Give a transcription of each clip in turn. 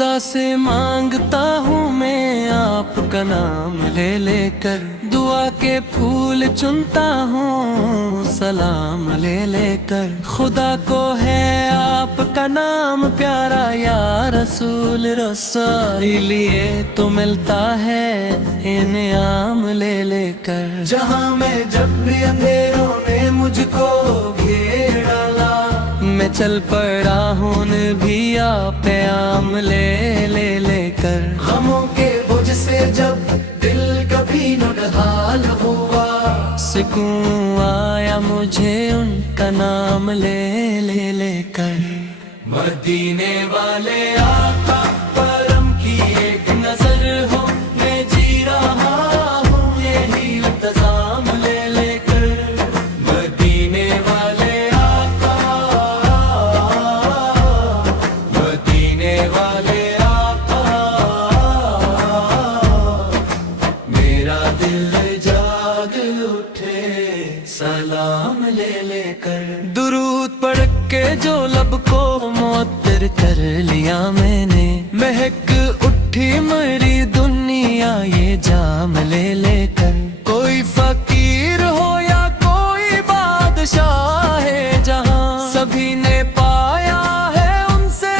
خدا سے مانگتا ہوں میں آپ کا نام لے لے کر، دعا کے پھول چنتا ہوں سلام لے لے کر۔ خدا کو ہے آپ کا نام پیارا یا رسول، رسائی لیے تو ملتا ہے انعام لے لے کر۔ جہاں میں جب بھی اندھیروں نے مجھ کو گھیر ڈالا، میں چل پڑا ہوں نبیا پیام لے لے لے کر۔ غموں کے بوجھ سے جب دل کبھی نڈھال ہوا، سکون آیا مجھے ان کا نام لے لے لے کر۔ مدینے والے آقا کرم کی ایک نظر ہو، میں جی رہا ہوں یہی انتظام لے لے کر۔ مدینے والے آقا، مدینے والے آقا، میرا دل جاگ اٹھے سلام لے لے کر۔ درود پڑھ کے جو لب کو معطر کر لیا میں نے، مہک اٹھی میری دنیا یہ جام لے لے کر۔ کوئی فقیر ہو یا کوئی بادشاہ ہے جہاں، سبھی نے پایا ہے ان سے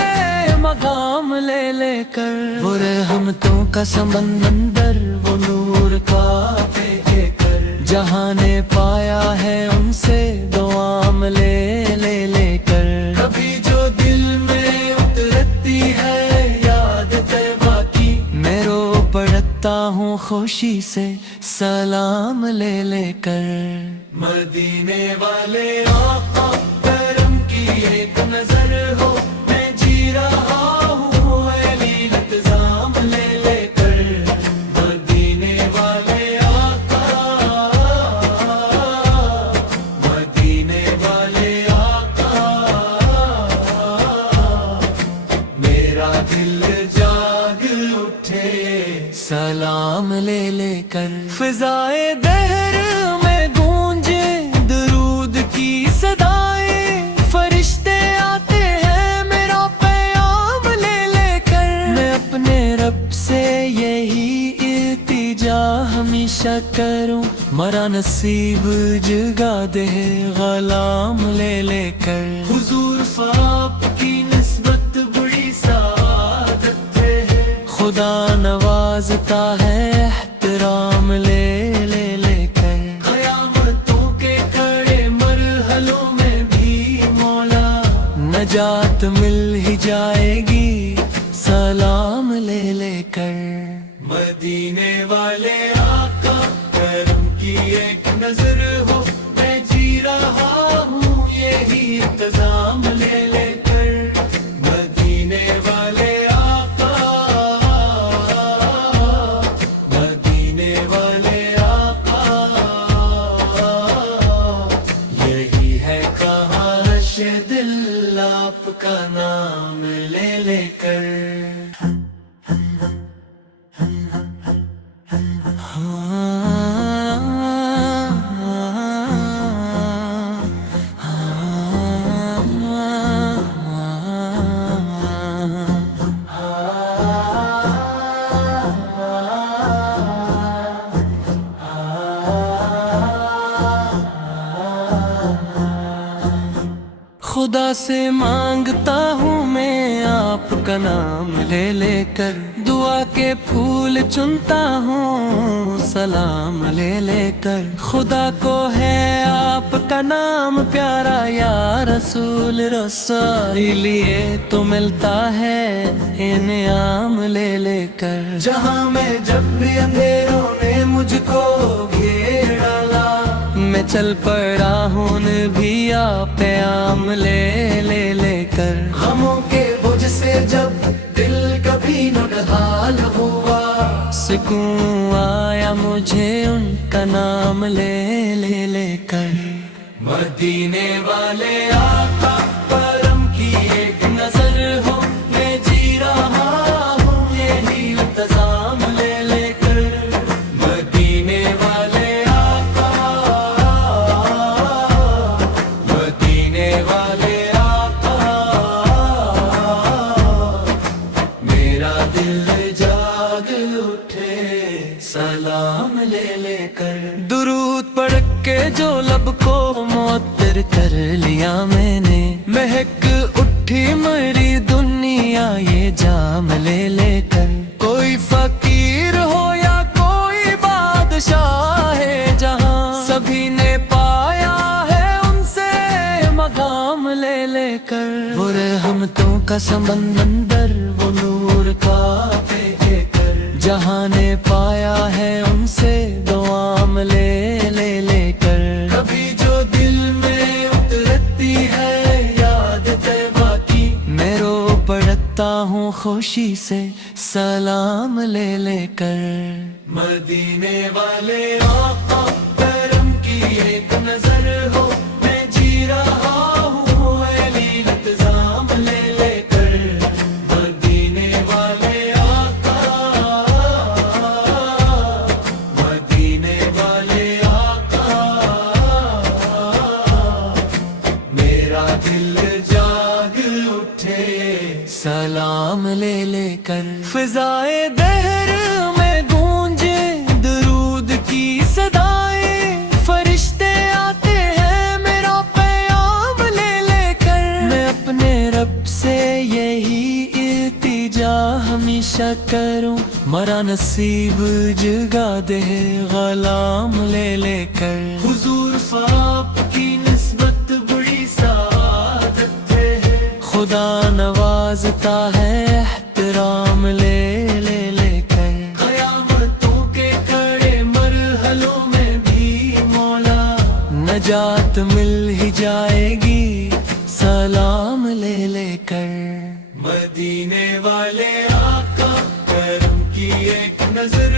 مقام لے لے کر۔ وہ رحمتوں کا سمندر، وہ نور کا دے کر، جہاں نے پایا ہے ان سے دعام لے لے لے کر۔ کبھی جو دل میں اترتی ہے یاد طیبہ کی، میں رو پڑتا ہوں خوشی سے سلام لے لے کر۔ مدینے والے آقا کرم کی ایک نظر ہو، میں جی رہا ہوں علی التزام لے لے کر۔ مدینے والے آقا، مدینے والے آقا، میرا دل جاگ اٹھے سلام لے لے کر۔ فضائے دہر میں گونجے درود کی صدائیں، فرشتے آتے ہیں میرا پیام لے لے کر۔ میں اپنے رب سے یہی التجا ہمیشہ کروں، مرا نصیب جگا دے غلام لے لے کر۔ حضور آپ کی نسبت بڑی سعادت ہے، خدا نوازتا ہے احترام لے لے لے کر۔ قیامتوں کے کھڑے مرحلوں میں بھی مولا نجات مل ہی جائے گی سلام لے لے کر۔ مدینے والے آقا کرم کی ایک نظر ہو، میں جی رہا ہوں یہی انتظام لے لے کر۔ مدینے والے آقا، مدینے والے آقا، یہی ہے کہاں رش دل آپ کا نام لے لے کر۔ خدا سے مانگتا ہوں میں آپ کا نام لے لے کر، دعا کے پھول چنتا ہوں سلام لے لے کر۔ خدا کو ہے آپ کا نام پیارا یا رسول، رسائی لیے تو ملتا ہے انعام لے لے کر۔ جہاں میں جب بھی اندھیروں نے مجھ کو گھیر ڈالا، میں چل پڑا ہوں نبیا پیام لے لے لے کر۔ غموں کے بوجھ سے جب دل کبھی نڈھال ہوا، سکون آیا مجھے ان کا نام لے لے لے کر۔ مدینے والے آقا کرم کی ایک نظر ہو، میں جی رہا ہوں یہی انتظام لے لے کر۔ مدینے والے آقا، مدینے والے آقا، سلام لے لے کر درود پڑھ کے جو لب کو معطر کر لیا میں نے مہک اٹھی میری دنیا یہ جام لے لے کر کوئی فقیر ہو یا کوئی بادشاہ ہے جہاں سبھی نے پایا ہے ان سے مقام لے لے کر وہ رحمتوں کا سمندر وہ نور کا پھینکے کر جہاں نے پایا ہے ان سے دعام لے لے لے کر کبھی جو دل میں اترتی ہے یاد طیبہ کی میں رو پڑتا ہوں خوشی سے سلام لے لے کر مدینے والے آقا کرم کی ایک نظر ہو میں جی رہا ہوں علی التزام لے لے کر مدینے والے آقا مدینے والے آقا میرا دل جاگ اٹھے سلام لے لے کر فضائے دہر میں گونجے درود کی صدائیں فرشتے آتے ہیں میرا پیام لے لے کر میں اپنے رب سے یہی التجا ہمیشہ کروں مرا نصیب جگا دے غلام لے لے کر حضور آپ کی نسبت بڑی سعادت ہے خدا نوازتا ہے احترام لے لے لے کر قیامتوں کے کھڑے مرحلوں میں بھی مولا نجات مل ہی جائے گی سلام لے لے کر مدینے والے آقا کرم کی ایک نظر